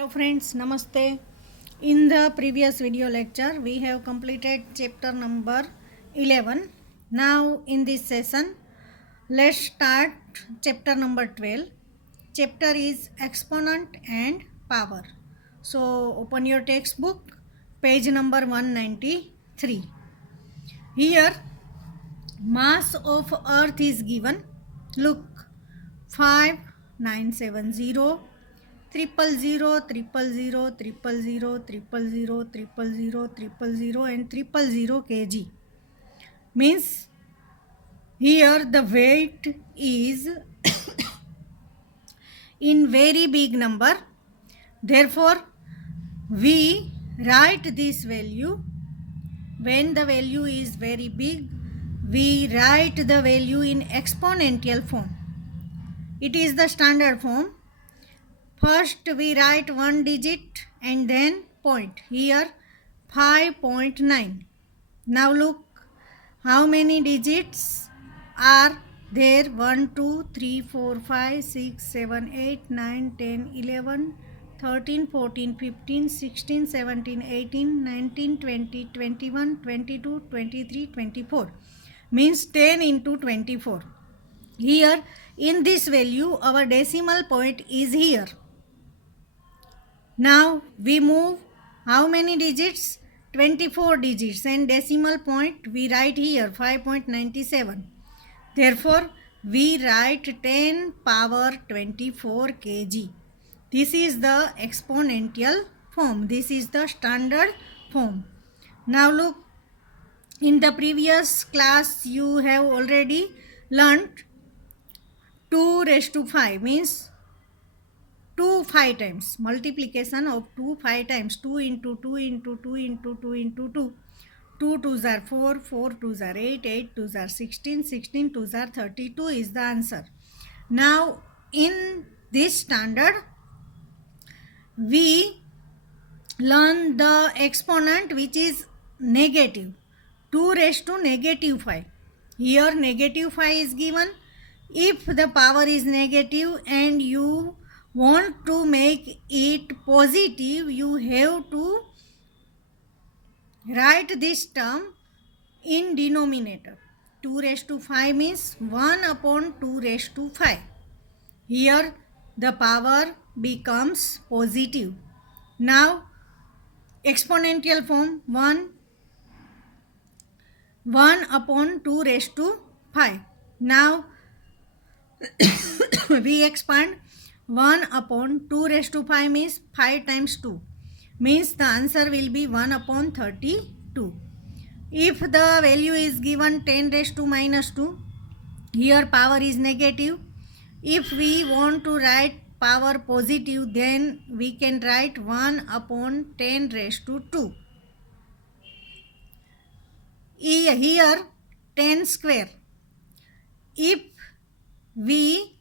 Hello friends, Namaste. In the previous video lecture, we have completed chapter number 11. Now in this session, let's start chapter number 12. Chapter is exponent and power. So open your textbook, page number 193. Here, mass of earth is given. Look, 5970 triple zero, triple zero, triple zero, triple zero, triple zero, triple zero, and triple zero kg. Means here the weight is in very big number. Therefore, we write this value. When the value is very big, we write the value in exponential form. It is the standard form. First we write one digit and then point. Here 5.9. Now look how many digits are there. 1, 2, 3, 4, 5, 6, 7, 8, 9, 10, 11, 13, 14, 15, 16, 17, 18, 19, 20, 21, 22, 23, 24. Means 10 into 24. Here in this value our decimal point is here. Now we move how many digits? 24 digits, and decimal point we write here 5.97. Therefore, we write 10 power 24 kg. This is the exponential form. This is the standard form. Now look, in the previous class you have already learnt 2 raised to 5 means 2 5 times. Multiplication of 2 5 times. 2 into 2 into 2 into 2 into 2. 2 2s are 4, 4 2s are 8, 8 2s are 16, 16 2s are 32 is the answer. Now in this standard we learn the exponent which is negative. 2 raised to negative 5. Here negative 5 is given. If the power is negative and you want to make it positive, you have to write this term in denominator. 2 raised to 5 means 1 upon 2 raised to 5. Here the power becomes positive. Now exponential form 1 upon 2 raised to 5. Now we expand. 1 upon 2 raised to 5 means 5 times 2. Means the answer will be 1 upon 32. If the value is given 10 raised to minus 2, here power is negative. If we want to write power positive, then we can write 1 upon 10 raised to 2. Here 10 square. If we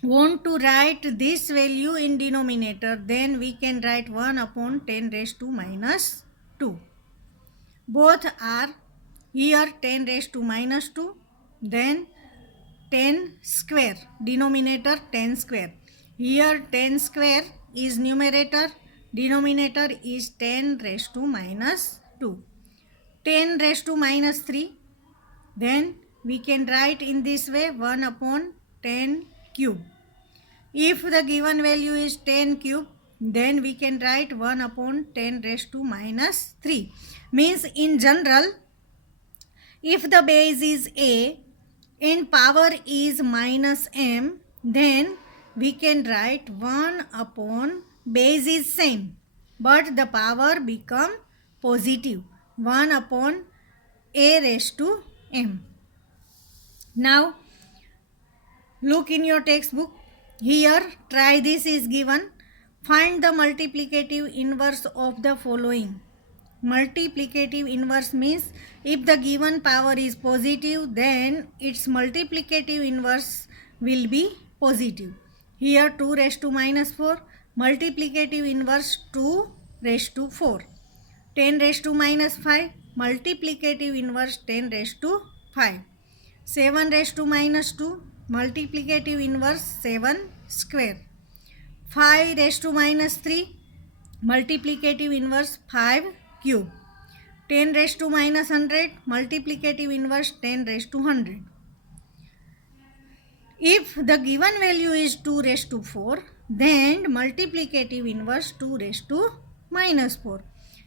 want to write this value in denominator, then we can write 1 upon 10 raised to minus 2. Both are here 10 raised to minus 2, then 10 square, denominator 10 square. Here 10 square is numerator, denominator is 10 raised to minus 2. 10 raised to minus 3, then we can write in this way 1 upon 10 cube. If the given value is 10 cube, then we can write 1 upon 10 raised to minus 3. Means in general, if the base is A and power is minus m, then we can write 1 upon base is same, but the power become positive, 1 upon A raised to m. Now look in your textbook. Here try this is given. Find the multiplicative inverse of the following. Multiplicative inverse means if the given power is positive, then its multiplicative inverse will be positive. Here 2 raised to minus 4, multiplicative inverse 2 raised to 4. 10 raised to minus 5, multiplicative inverse 10 raised to 5. 7 raised to minus 2, multiplicative inverse 7 square. 5 raised to minus 3, multiplicative inverse 5 cube. 10 raised to minus 100, multiplicative inverse 10 raised to 100. If the given value is 2 raised to 4, then multiplicative inverse 2 raised to minus 4.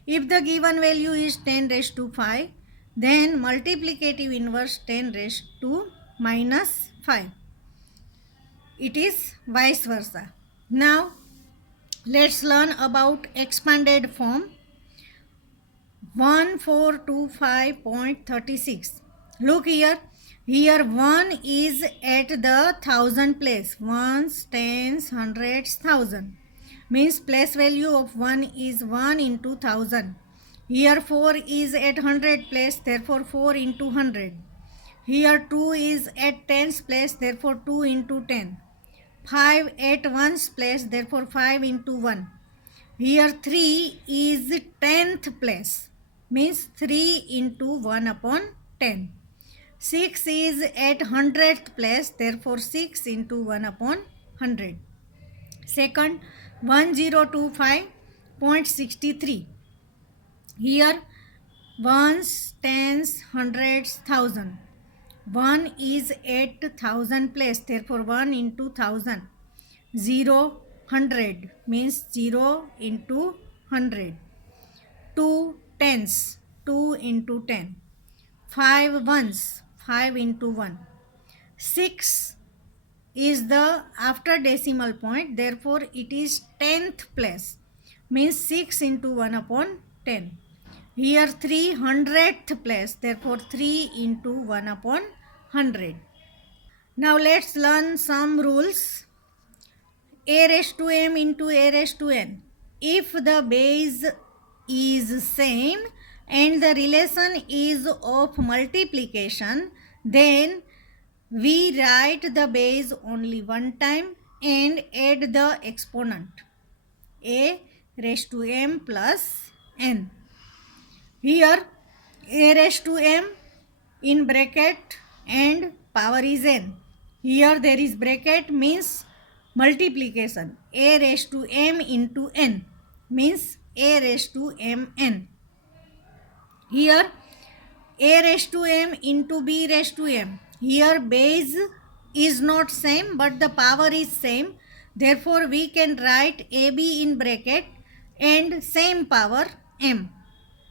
If the given value is 10 raised to 5, then multiplicative inverse 10 raised to minus 5. It is vice versa. Now, let's learn about expanded form 1425.36. Look here. Here 1 is at the thousand place. Ones, tens, hundreds, thousand. Means place value of 1 is 1 into 1000. Here 4 is at 100 place. Therefore 4 into 100. Here 2 is at tens place. Therefore 2 into 10. 5 at ones place. Therefore 5 into 1. Here 3 is 10th place. Means 3 into 1 upon 10. 6 is at 100th place, therefore 6 into 1 upon 100. Second, 1025.63. Here, ones, tens, hundreds, thousand. 1 is at 1000 place, therefore 1 into 1000. 0, 100 means 0 into 100. 2 tens, 2 into 10. 5 ones, 5 into 1. 6 is the after decimal point, therefore it is 10th place. Means 6 into 1 upon 10. Here 300th place, therefore 3 into 1 upon 100. Now let's learn some rules. A raised to m into a raised to n. If the base is same and the relation is of multiplication, then we write the base only one time and add the exponent a raised to m plus n. Here a raised to m in bracket and power is n. Here there is bracket means multiplication. A raised to m into n means a raised to mn. Here a raised to m into b raised to m. Here base is not same but the power is same. Therefore we can write ab in bracket and same power m.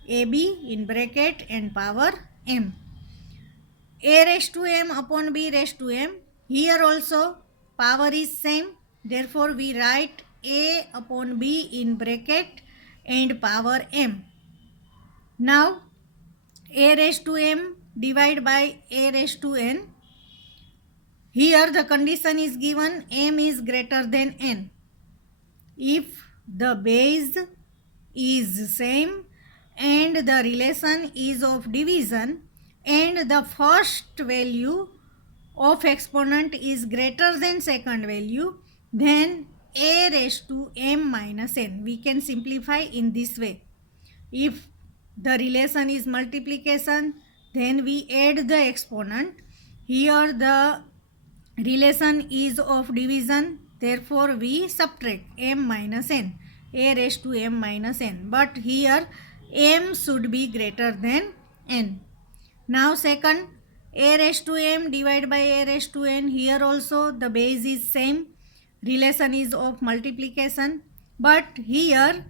ab in bracket and power m. A raised to m upon b raised to m. Here also power is same. Therefore we write a upon b in bracket and power m. Now a raised to m divided by a raised to n. Here the condition is given m is greater than n. If the base is same and the relation is of division and the first value of exponent is greater than second value, then a raised to m minus n. We can simplify in this way. If the relation is multiplication, then we add the exponent. Here the relation is of division, therefore we subtract m minus n, a raised to m minus n. But here m should be greater than n. Now second, a raised to m divided by a raised to n. Here also the base is same, relation is of multiplication, but here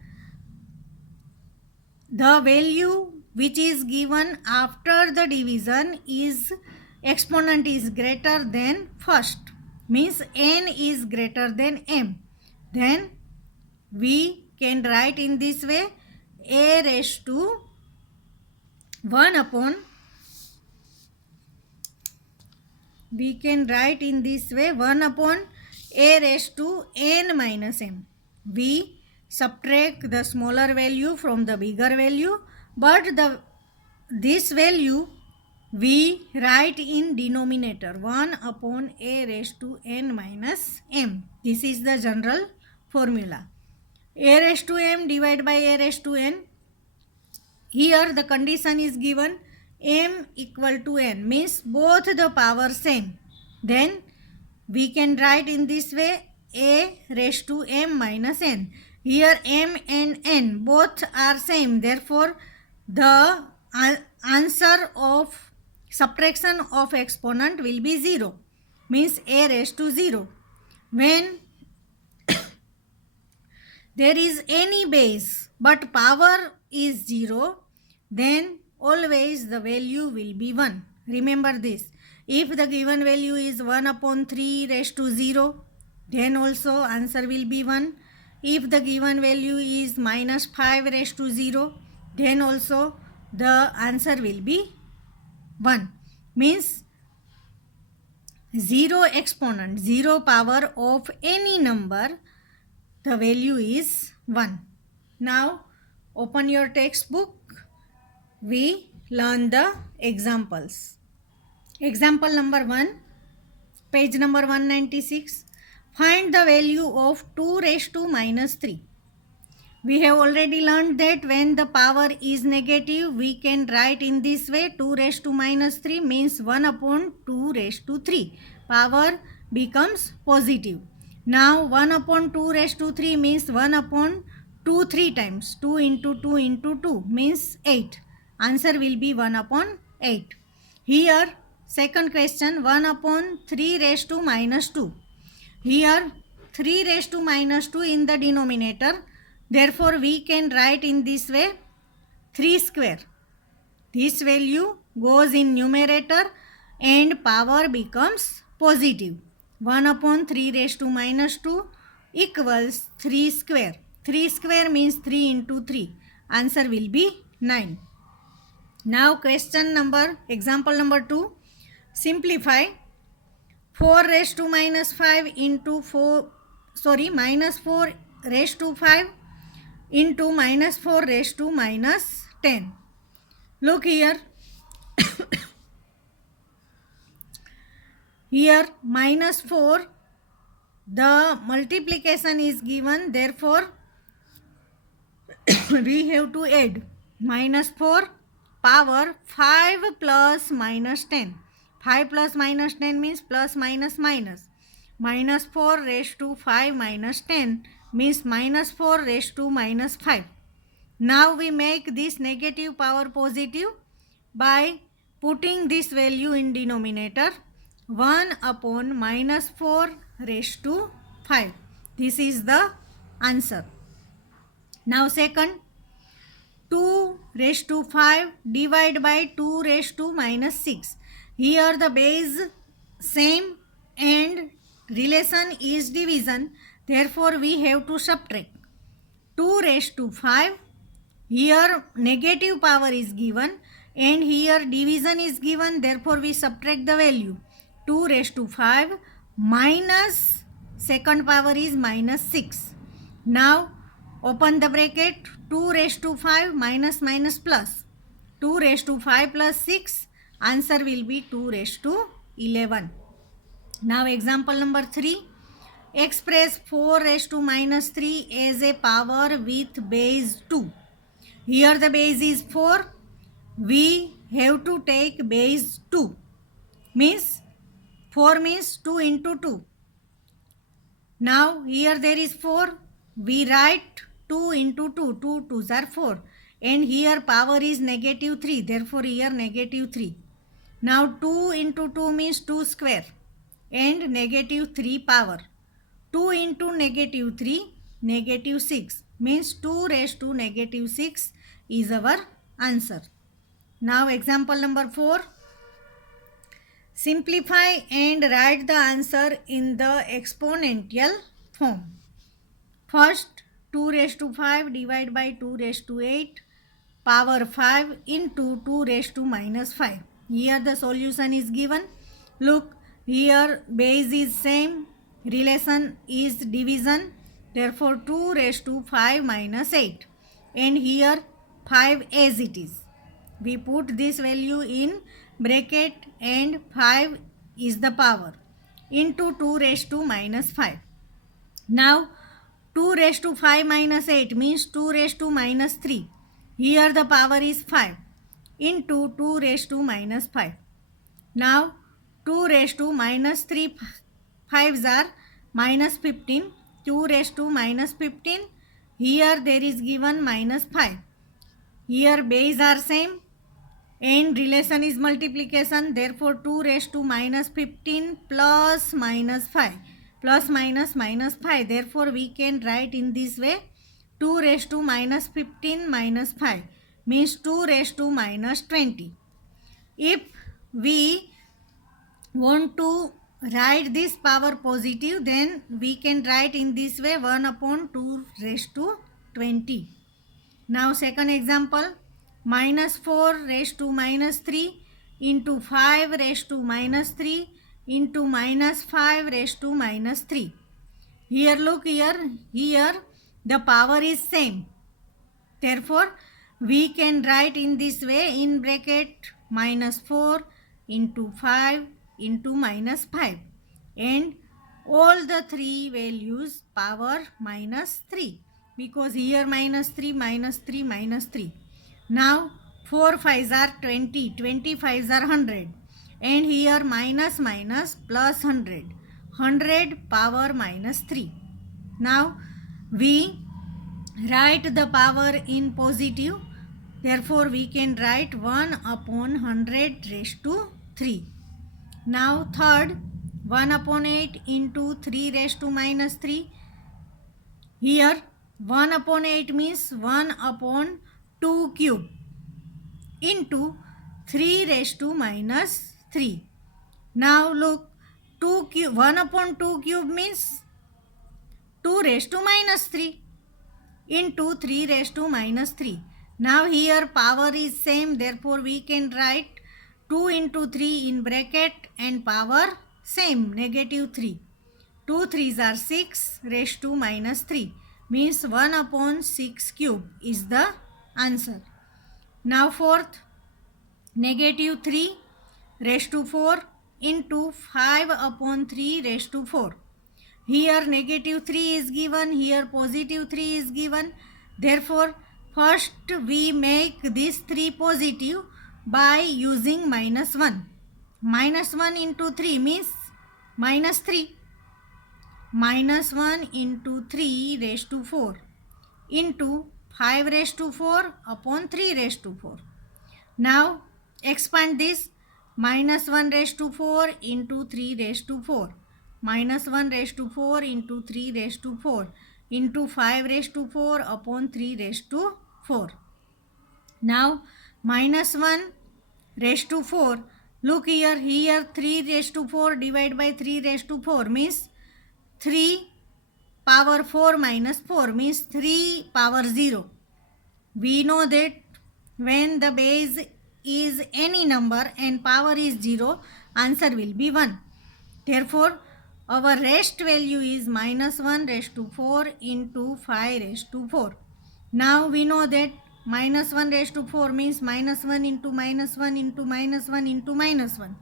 the value which is given after the division is exponent is greater than first, means n is greater than m. Then we can write in this way a raised to 1 upon, we can write in this way 1 upon a raised to n minus m. We subtract the smaller value from the bigger value, but this value we write in denominator 1 upon a raised to n minus m. This is the general formula. A raised to m divided by a raised to n. Here the condition is given m equal to n, means both the power same. Then we can write in this way a raised to m minus n. Here m and n both are same. Therefore, the answer of subtraction of exponent will be 0. Means a raised to 0. When there is any base but power is 0, then always the value will be 1. Remember this. If the given value is 1 upon 3 raised to 0, then also answer will be 1. If the given value is minus 5 raised to 0, then also the answer will be 1. Means 0 exponent, 0 power of any number, the value is 1. Now open your textbook. We learn the examples. Example number 1, page number 196. Find the value of 2 raised to minus 3. We have already learned that when the power is negative, we can write in this way. 2 raised to minus 3 means 1 upon 2 raised to 3. Power becomes positive. Now 1 upon 2 raised to 3 means 1 upon 2 3 times. 2 into 2 into 2 means 8. Answer will be 1 upon 8. Here second question, 1 upon 3 raised to minus 2. Here 3 raised to minus 2 in the denominator. Therefore, we can write in this way 3 square. This value goes in numerator and power becomes positive. 1 upon 3 raised to minus 2 equals 3 square. 3 square means 3 into 3. Answer will be 9. Now example number 2. Simplify 4 raised to minus 5 into minus 4 raised to 5 into minus 4 raised to minus 10. Look here. Here minus 4, the multiplication is given, therefore we have to add minus 4 power 5 plus minus 10. 5 plus minus 10 means plus minus minus. Minus 4 raised to 5 minus 10 means minus 4 raised to minus 5. Now we make this negative power positive by putting this value in denominator. 1 upon minus 4 raised to 5. This is the answer. Now second, 2 raised to 5 divided by 2 raised to minus 6. Here the base same and relation is division. Therefore, we have to subtract. 2 raised to 5. Here negative power is given and here division is given. Therefore, we subtract the value. 2 raised to 5 minus second power is minus 6. Now, open the bracket. 2 raised to 5 minus minus plus. 2 raised to 5 plus 6. Answer will be 2 raised to 11. Now, example number 3. Express 4 raised to minus 3 as a power with base 2. Here the base is 4. We have to take base 2. Means 4 means 2 into 2. Now here there is 4. We write 2 into 2. 2 2s are 4. And here power is negative 3. Therefore here negative 3. Now 2 into 2 means 2 square. And negative 3 power. 2 into negative 3, negative 6. Means 2 raised to negative 6 is our answer. Now example number 4. Simplify and write the answer in the exponential form. First, 2 raised to 5 divided by 2 raised to 8 power 5 into 2 raised to minus 5. Here the solution is given. Look, here base is same, relation is division. Therefore, 2 raised to 5 minus 8. And here 5 as it is. We put this value in bracket and 5 is the power into 2 raised to minus 5. Now 2 raised to 5 minus 8 means 2 raised to minus 3. Here the power is 5 into 2 raised to minus 5. Now 2 raised to minus 3 5s are minus 15, 2 raised to minus 15. Here there is given minus 5. Here base are same and relation is multiplication. Therefore 2 raised to minus 15 plus minus 5 plus minus minus 5. Therefore we can write in this way 2 raised to minus 15 minus 5 means 2 raised to minus 20. If we want to write this power positive, then we can write in this way 1 upon 2 raised to 20. Now second example, minus 4 raised to minus 3 into 5 raised to minus 3 into minus 5 raised to minus 3. Here look here the power is same. Therefore, we can write in this way in bracket minus 4 into 5 into minus 5 and all the three values power minus 3 because here minus 3 minus 3 minus 3. Now 4 5s are 20, 20 5s are 100 and here minus minus plus 100, 100 power minus 3. Now we write the power in positive, therefore we can write 1 upon 100 raised to 3. Now third, 1 upon 8 into 3 raised to minus 3. Here 1 upon 8 means 1 upon 2 cube into 3 raised to minus 3. Now look, 2 cube, 1 upon 2 cube means 2 raised to minus 3 into 3 raised to minus 3. Now here power is same, therefore we can write 2 into 3 in bracket and power same, negative 3. 2 3s are 6 raised to minus 3 means 1 upon 6 cube is the answer. Now fourth, negative 3 raised to 4 into 5 upon 3 raised to 4. Here negative 3 is given, here positive 3 is given. Therefore, first we make this 3 positive by using minus 1. Minus 1 into 3 means minus 3. Minus 1 into 3 raised to 4 into 5 raised to 4 upon 3 raised to 4. Now expand this, minus 1 raised to 4 into 3 raised to 4. Minus 1 raised to 4 into 3 raised to 4 into 5 raised to 4 upon 3 raised to 4. Now minus 1 raised to 4. Look here 3 raised to 4 divided by 3 raised to 4 means 3 power 4 minus 4 means 3 power 0. We know that when the base is any number and power is 0, answer will be 1. Therefore, our rest value is minus 1 raised to 4 into 5 raised to 4. Now we know that minus 1 raised to 4 means minus 1 into minus 1 into minus 1 into minus 1.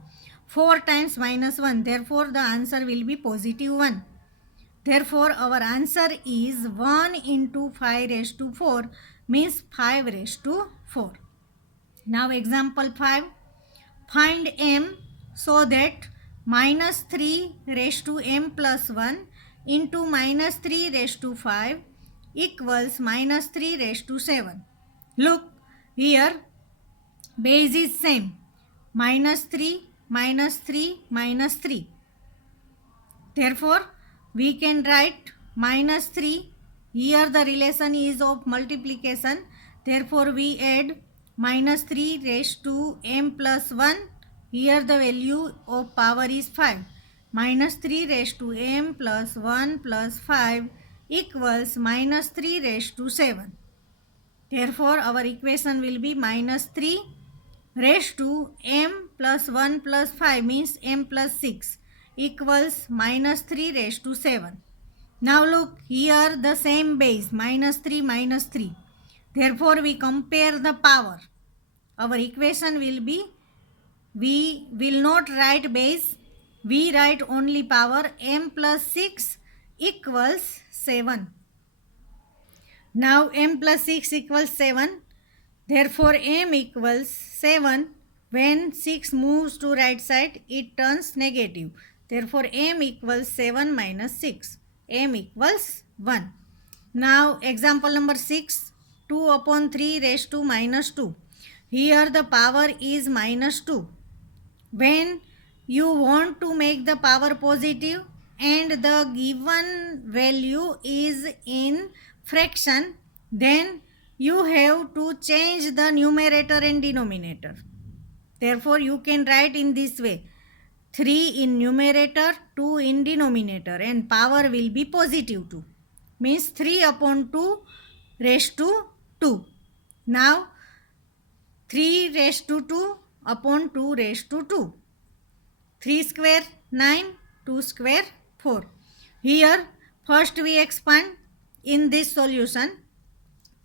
4 times minus 1. Therefore, the answer will be positive 1. Therefore, our answer is 1 into 5 raised to 4 means 5 raised to 4. Now example 5. Find m so that minus 3 raised to m plus 1 into minus 3 raised to 5 equals minus 3 raised to 7. Look here, base is same, minus 3 minus 3 minus 3. Therefore, we can write minus 3. Here the relation is of multiplication. Therefore, we add minus 3 raised to m plus 1. Here the value of power is 5. Minus 3 raised to m plus 1 plus 5 equals minus 3 raised to 7. Therefore, our equation will be minus 3 raised to m plus 1 plus 5 means m plus 6 equals minus 3 raised to 7. Now look here the same base minus 3 minus 3. Therefore, we compare the power. Our equation will be, we will not write base, we write only power m plus 6 equals 7. Now m plus 6 equals 7. Therefore, m equals 7. When 6 moves to right side, it turns negative. Therefore, m equals 7 minus 6. m equals 1. Now, example number 6, 2 upon 3 raised to minus 2. Here the power is minus 2. When you want to make the power positive and the given value is in fraction, then you have to change the numerator and denominator. Therefore, you can write in this way: 3 in numerator, 2 in denominator, and power will be positive 2. Means 3 upon 2 raised to 2. Now, 3 raised to 2 upon 2 raised to 2. 3 square 9, 2 square 4. Here, first we expand in this solution.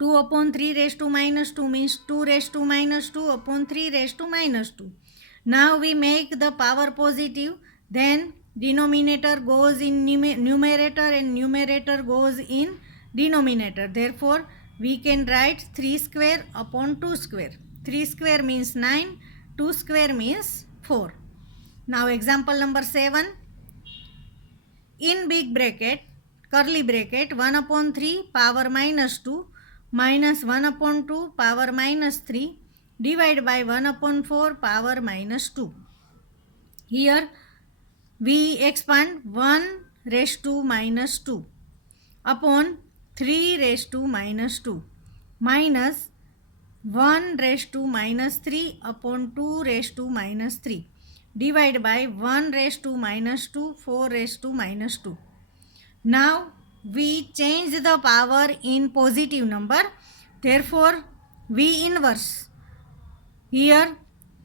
2 upon 3 raised to minus 2 means 2 raised to minus 2 upon 3 raised to minus 2. Now we make the power positive, then denominator goes in numerator and numerator goes in denominator. Therefore, we can write 3 square upon 2 square. 3 square means 9, 2 square means 4. Now example number 7. In big bracket, curly bracket, 1 upon 3 power minus 2 minus 1 upon 2 power minus 3 divided by 1 upon 4 power minus 2. Here we expand 1 raised to minus 2 upon 3 raised to minus 2 minus 1 raised to minus 3 upon 2 raised to minus 3 divided by 1 raised to minus 2, 4 raised to minus 2. Now we change the power in positive number. Therefore, we inverse. Here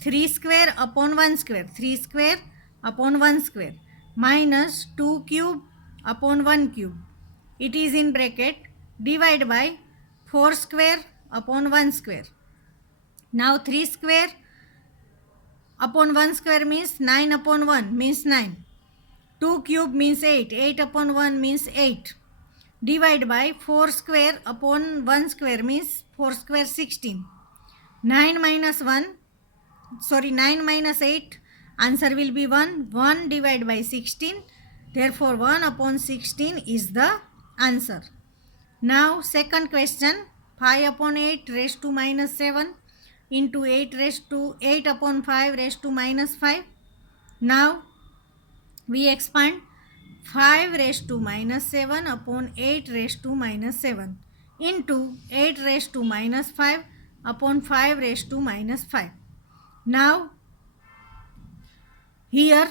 3 square upon 1 square, 3 square upon 1 square minus 2 cube upon 1 cube. It is in bracket divided by 4 square upon 1 square. Now 3 square upon 1 square means 9 upon 1 means 9. 2 cube means 8. 8 upon 1 means 8. Divide by 4 square upon 1 square means 4 square 16. 9 minus 8, answer will be 1. 1 divided by 16. Therefore, 1 upon 16 is the answer. Now, second question, 5 upon 8 raised to minus 7 into 8 upon 5 raised to minus 5. Now, we expand 5 raised to minus 7 upon 8 raised to minus 7 into 8 raised to minus 5 upon 5 raised to minus 5. Now, here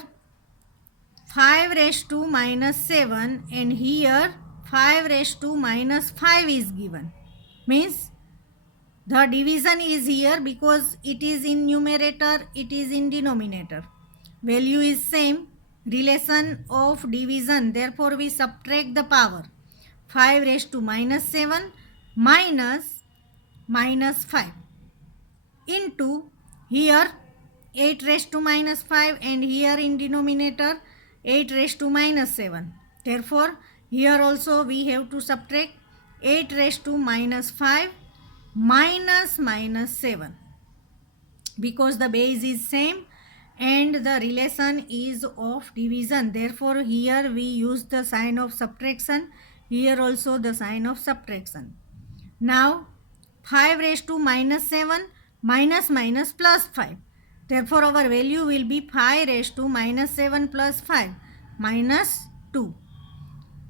5 raised to minus 7 and here 5 raised to minus 5 is given. Means the division is here because it is in numerator, it is in denominator. Value is same, relation of division. Therefore, we subtract the power. 5 raised to minus 7 minus 5 into here 8 raised to minus 5 and here in denominator 8 raised to minus 7. Therefore, here also we have to subtract 8 raised to minus 5 minus 7 because the base is same and the relation is of division. Therefore, here we use the sign of subtraction, here also the sign of subtraction. Now, 5 raised to minus 7 minus plus 5. Therefore, our value will be 5 raised to minus 7 plus 5 minus 2.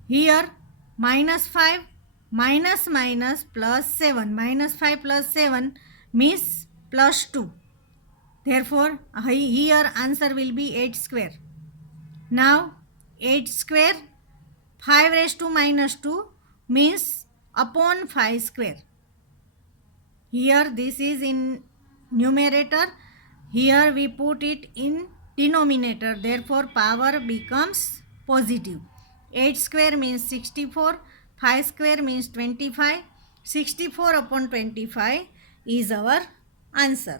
Here minus 5 minus plus 7. Minus 5 plus 7 means plus 2. Therefore, here answer will be 8 square. Now, 8 square 5 raised to minus 2 means upon 5 square. Here this is in numerator. Here we put it in denominator. Therefore, power becomes positive. 8 square means 64. 5 square means 25. 64 upon 25 is our answer.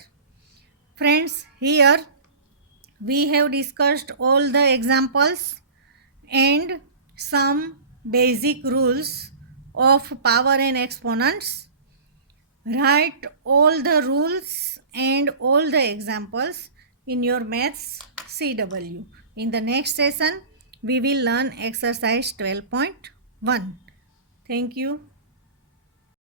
Friends, here we have discussed all the examples and some basic rules of power and exponents. Write all the rules and all the examples in your maths CW. In the next session, we will learn exercise 12.1. Thank you.